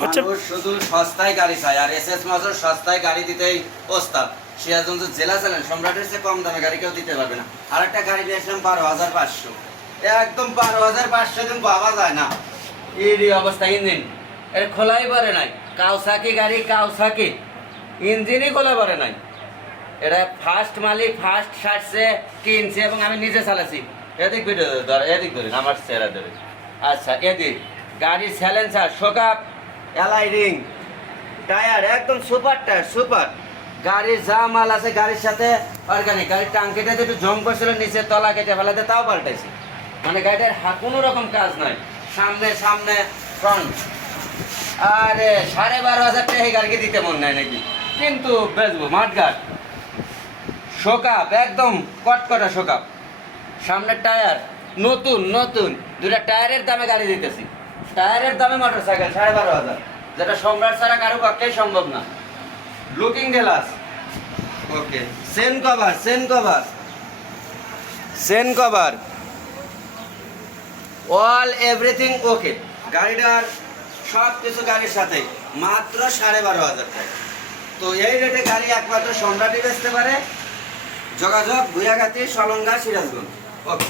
মানুষ শুধু সস্তায় গাড়ি চায়, আর এসএস মাজর সস্তায় গাড়ি দিতেই প্রস্তাব। সিরাজগঞ্জ জেলা চ্যালেঞ্জ সম্রাটের চেয়ে কম দামে গাড়ি কেউ দিতে পারবে না। আর একটা গাড়ি নিয়ে আসলাম 12,500, একদম 12,500 দিন পাওয়া যায় না। এই অবস্থা, ইঞ্জিন এর খোলাই পারে নাই, কাউসাকি গাড়ি, কাউসাকি ইঞ্জিনই খোলা পারে নাই। এটা ফার্স্ট মালিক ফার্স্ট সারছে কিনছে এবং আমি নিজে চালাচ্ছি। এদিক ভিডিও ধর, এদিক ধরেন আমার চেহারা ধরে। আচ্ছা, এদিক গাড়ির স্যালেন্সার, শোকাপ, এলাই রিং, টায়ার একদম সুপার টায়ার, সুপার। গাড়ির যা মাল আছে গাড়ির সাথে অর্গানিক। গাড়ির টাঙ্কিটা একটু জং করছিল, নিচে তলা কেটে ফেলাতে তাও পাল্টাইছে। মানে গাড়িটার কোনো রকম কাজ নাই। সামনে সামনে ফ্রন্ট। আরে 12,500 টাকা এই গাড়িকে দিতে মন নাই নাকি, কিন্তু বেচবো। মাঠঘাট, শোকাপ একদম কটকটা শোকাপ। সামনের টায়ার নতুন নতুন, দুটা টায়ারের দামে গাড়ি দিতেছি। টায়ারের দামে মোটর সাইকেল 12,500, যেটা সম্রাট ছাড়া কারো পক্ষেই সম্ভব না। লুকিং গ্লাস ওকে, Sen cover, Sen cover, Sen cover, all everything okay. গাড়িটার সব কিছু গাড়ির সাথে মাত্র 12,500 টাকা। তো এই রেটে গাড়ি একমাত্র সম্রাটই বেচতে পারে। যোগাযোগ ভুয়াগাতি, সলঙ্গা, সিরাজগঞ্জ। ওকে।